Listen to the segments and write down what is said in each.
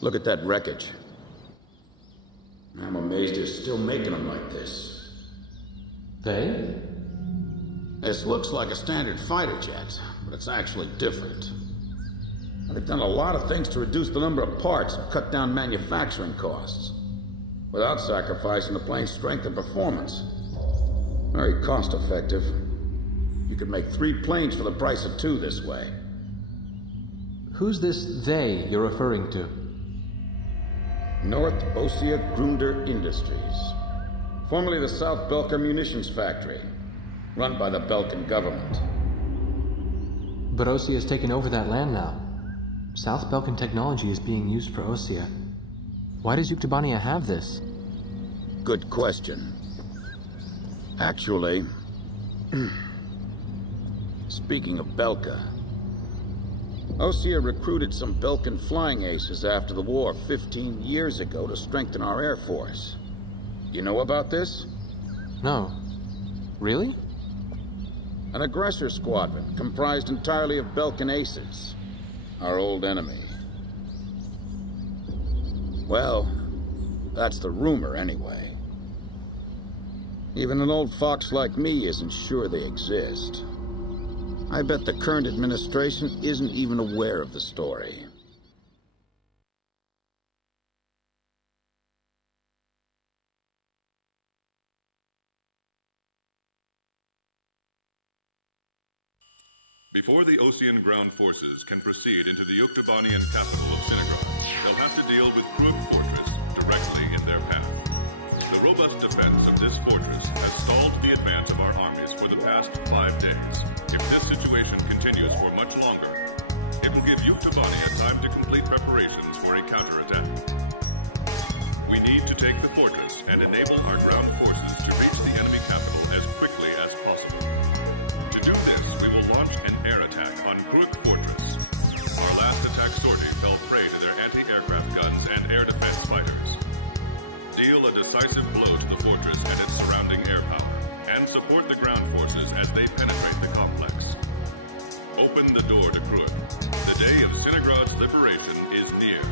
Look at that wreckage. I'm amazed they're still making them like this. They? This looks like a standard fighter jet, but it's actually different. They've done a lot of things to reduce the number of parts and cut down manufacturing costs, without sacrificing the plane's strength and performance. Very cost-effective. You could make 3 planes for the price of 2 this way. Who's this they you're referring to? North Ossia Grunder Industries. Formerly the South Belka Munitions Factory, run by the Belkan government. But Ossia has taken over that land now. South Belkan technology is being used for Ossia. Why does Yuktobania have this? Good question. Actually, speaking of Belka, Ossia recruited some Belkan flying aces after the war 15 years ago to strengthen our Air Force. You know about this? No. Really? An aggressor squadron comprised entirely of Belkan aces, our old enemy. Well, that's the rumor anyway. Even an old fox like me isn't sure they exist. I bet the current administration isn't even aware of the story. Before the Ossian ground forces can proceed into the Yuktobanian capital of Cinegrad, they'll have to deal with Krug Fortress directly in their path. The robust defense of this fortress has stalled the advance of our armies for the past 5 days. If this situation continues for much longer, it will give Yuktobania time to complete preparations for a counterattack. We need to take the fortress and enable our ground forces to reach the enemy capital as quickly as possible. To do this, we will launch an air attack on Krug Fortress. Our last attack sortie fell prey to their anti-aircraft guns and air defense fighters. Deal a decisive blow to the fortress and its surrounding air power, and support the ground forces as they penetrate the complex. Open the door to Krug. The day of Cinegrad's liberation is near.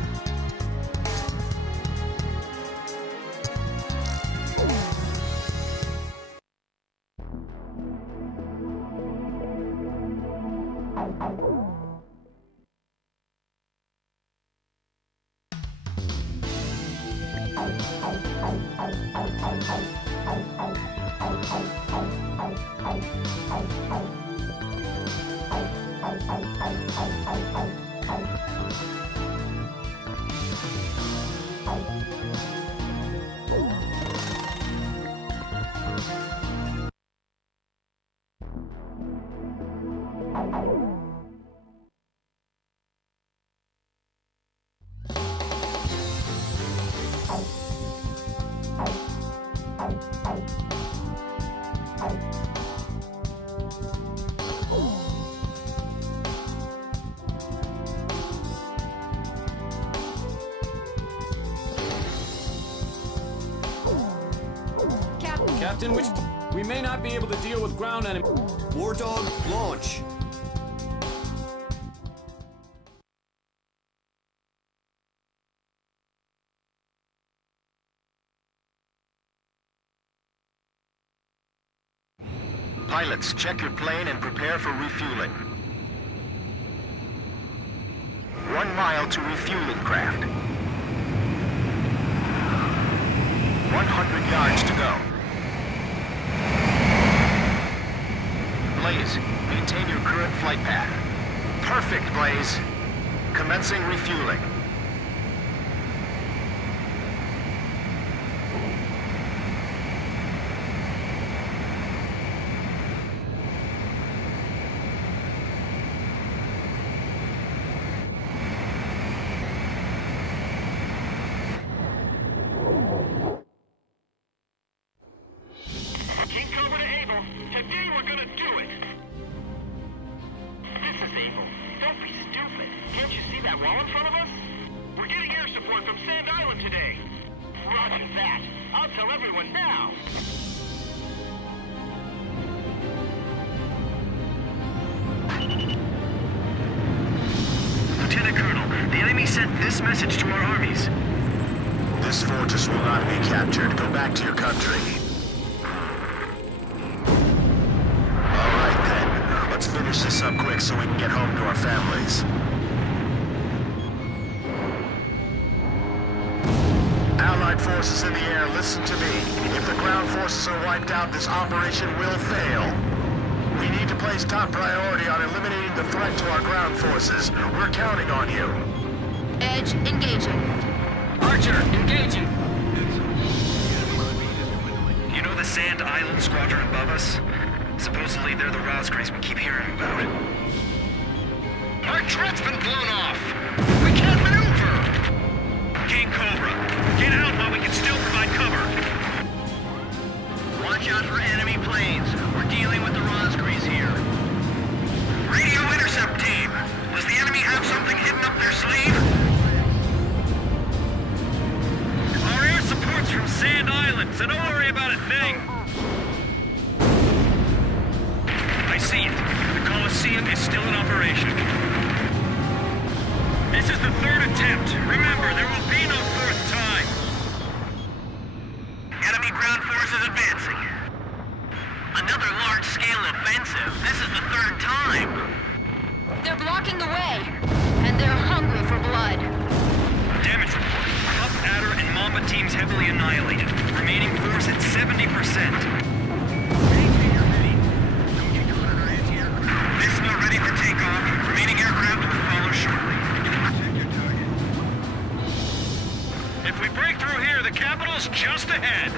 Captain, we may not be able to deal with ground enemy. War Dog, launch! Pilots, check your plane and prepare for refueling. 1 mile to refueling craft. 100 yards to go. Blaze, maintain your current flight path. Perfect, Blaze. Commencing refueling. Lieutenant Colonel, the enemy sent this message to our armies. This fortress will not be captured. Go back to your country. All right, then. Let's finish this up quick so we can get home to our families. Allied forces in the air, listen to me. If the ground forces are wiped out, this operation will fail. We need to place top priority on eliminating the threat to our ground forces. We're counting on you. Edge, engaging. Archer, engaging. You know the Sand Island squadron above us? Supposedly they're the Rosgreys we keep hearing about. Our turret's been blown off! We can't maneuver! King Cobra, get out while we can still provide cover! Watch out for enemy planes. We're dealing with the Rosgreys here. Radio intercept team! Does the enemy have something hidden up their sleeve? Our air support's from Sand Island, so don't worry about a thing. I see it. The Coliseum is still in operation. This is the third attempt. Remember, there will be no fourth time. Enemy ground forces advancing. Another large-scale offensive. This is the third time. They're blocking the way, and they're hungry for blood. Damage report. Puff, Adder, and Mamba teams heavily annihilated. Remaining force at 70%. This not ready for takeoff. Remaining aircraft will follow shortly. If we break through here, the capital's just ahead.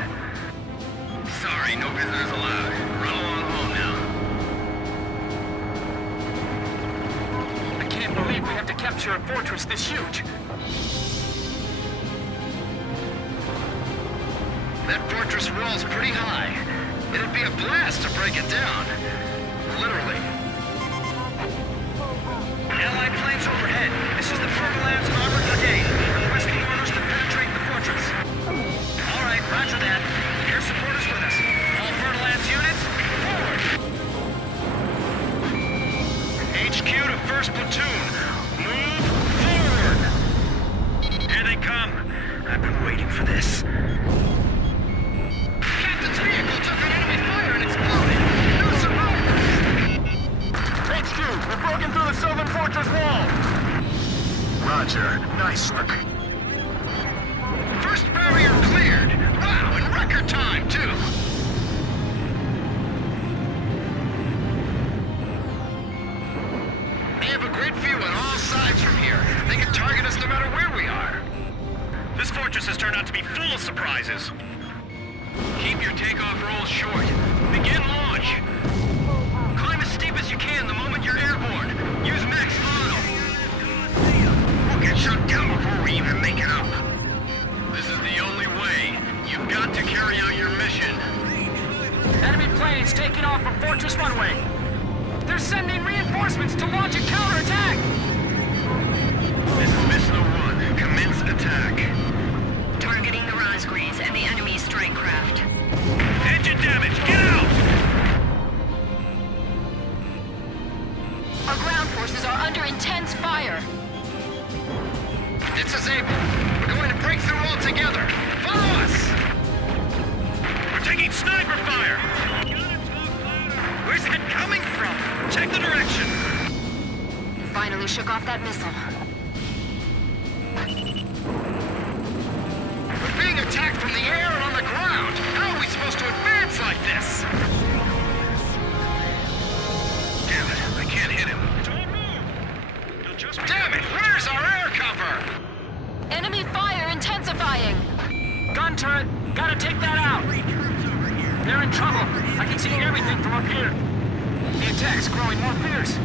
Sorry, no visitors allowed. Run along home now. I can't believe we have to capture a fortress this huge. That fortress wall's pretty high. It'd be a blast to break it down. Literally. Allied planes overhead. This is the Fortaleza Armored Brigade. Requesting orders to penetrate the fortress. All right, roger that. Air support is with us. All Fortaleza units, forward! HQ to 1st Platoon. Move forward! Here they come. I've been waiting for this. Captain's vehicle took an enemy fire and exploded. No survivors! HQ, we're broken through the southern fortress wall. Roger. Nice work. First barrier cleared. Wow, in record time, too. They have a great view on all sides from here. They can target us no matter where we are. This fortress has turned out to be full of surprises. Keep your takeoff rolls short. Begin launch. Climb as steep as you can the moment you're airborne. Use max throttle. We'll get shut down before we even make it up. This is the only way. You've got to carry out your mission. Enemy planes taking off from Fortress Runway. They're sending reinforcements to launch a counterattack. This is Mission 1. Commence attack. Targeting the Rosgreys and the enemy strike craft. Engine damage! Get out! Our ground forces are under intense fire. It's disabled. We're going to break through all together. Follow us! We're taking sniper fire! Where's it coming from? Check the direction. Finally shook off that missile. We're being attacked from the air and on the ground. How are we supposed to advance like this? Damn it, I can't hit him. Don't move! Damn it, where's our air cover? Enemy fire intensifying. Gun turret, gotta take that out. They're in trouble. I can see everything from up here. The attack's growing more fierce.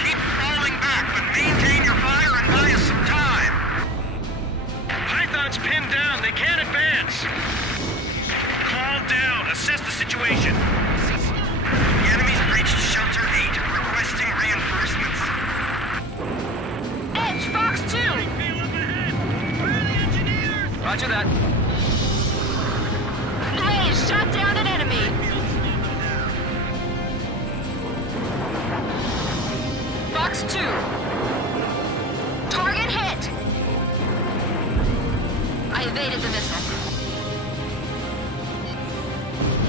Keep falling back, but maintain your fire and buy us some time. Python's pinned down. They can't advance. Calm down. Assess the situation. The enemy's breached Shelter 8, requesting reinforcements. Edge, Fox 2! Roger that. Blaze, shot down Fox 2. Target hit. I evaded the missile.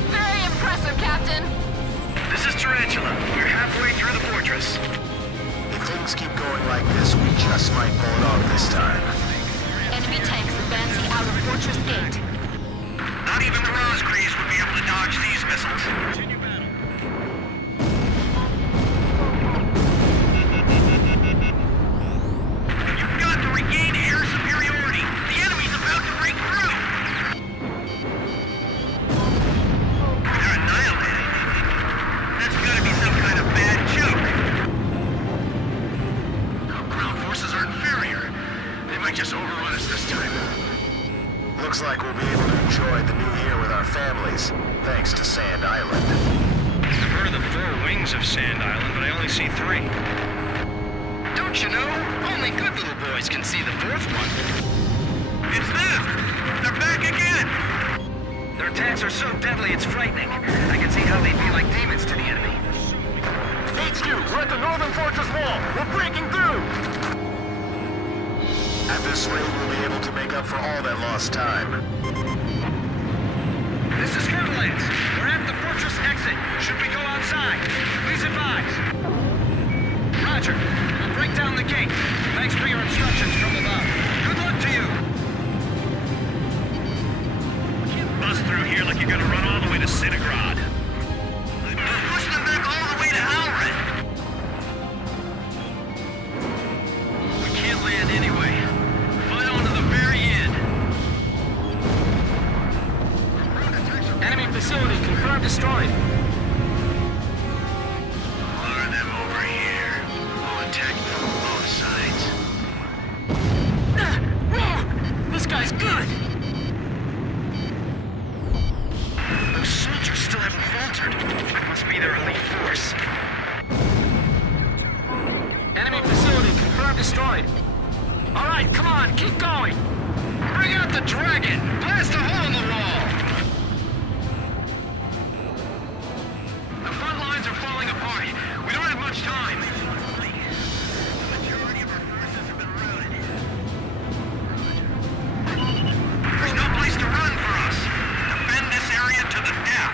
Very impressive, Captain. This is Tarantula. We're halfway through the fortress. If things keep going like this, we just might pull it off this time. Enemy tanks advancing out of Fortress Gate. Not even the Rosgreaves would be able to dodge these missiles. Continue battle. You've got to regain air superiority. The enemy's about to break through. They're annihilated. That's got to be some kind of bad joke. Our ground forces are inferior. They might just overrun us this time. Looks like we'll be able to enjoy the new year with our families, thanks to Sand Island. I've heard of the 4 wings of Sand Island, but I only see 3. Don't you know? Only good little boys can see the 4th one. It's them! They're back again! Their attacks are so deadly, it's frightening. I can see how they'd be like demons to the enemy. HQ, we're at the northern fortress wall! We're breaking through! At this rate, we'll be able to make up for all that lost time. This is Fairlands. We're at the fortress exit. Should we go outside? Please advise. Roger. We'll break down the gate. Thanks for your instructions from above. Good luck to you. You can't bust through here like you're gonna run all the way to Cinegrad. Just push them back all the way to Alred. We can't land anyway. Fight on to the very end. Enemy facility confirmed destroyed. Lure them over here. We'll attack them from both sides. Whoa! This guy's good! Those soldiers still haven't faltered. It must be their elite force. Enemy facility confirmed destroyed. All right, come on, keep going! Bring out the dragon! Blast a hole in the wall! The front lines are falling apart. We don't have much time. The majority of our forces have been routed. There's no place to run for us. Defend this area to the death.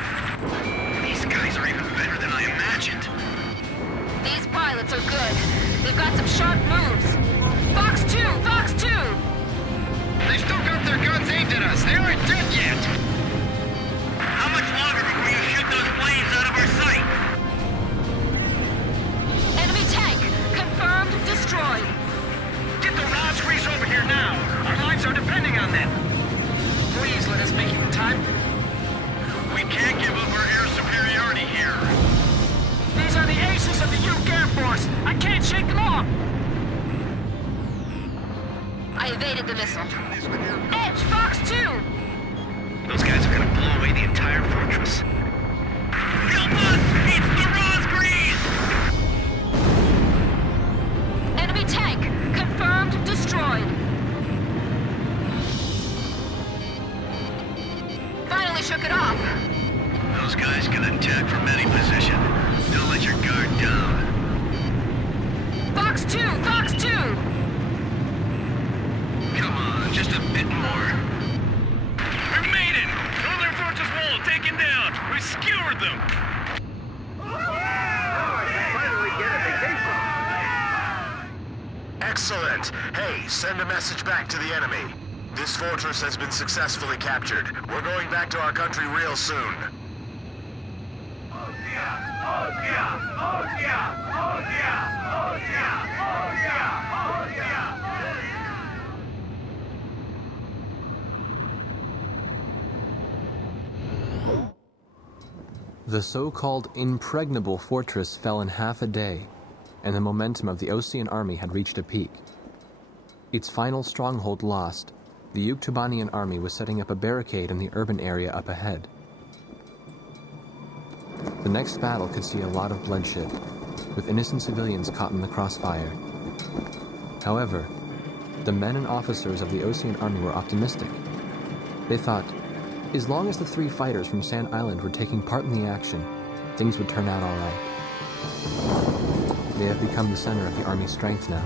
These guys are even better than I imagined. These pilots are good. They've got some sharp moves. Fox 2! Fox 2! They've still got their guns aimed at us. They aren't dead yet. How much longer before you shoot those planes out of our sight? Enemy tank confirmed destroyed. Get the Rosgreaves over here now. Our lives are depending on them. Please let us make you time. We can't give up our air superiority here. These are the aces of the UK Air Force. I can't shake them off. I evaded the missile. Edge, Fox 2! Those guys are gonna blow away the entire fortress. Help us! It's the Rosgreaves! Enemy tank confirmed destroyed. Finally shook it off. Those guys can attack from any position. Don't let your guard down. Fox 2! Fox 2! Come on, just a bit more. We've made it! Northern fortress wall taken down! We skewered them! Finally get a vacation! Excellent! Hey, send a message back to the enemy. This fortress has been successfully captured. We're going back to our country real soon. The so-called impregnable fortress fell in half a day, and the momentum of the Osean army had reached a peak. Its final stronghold lost, the Yuktubanian army was setting up a barricade in the urban area up ahead. The next battle could see a lot of bloodshed, with innocent civilians caught in the crossfire. However, the men and officers of the Osean army were optimistic. They thought, as long as the 3 fighters from Sand Island were taking part in the action, things would turn out all right. They have become the center of the Army's strength now.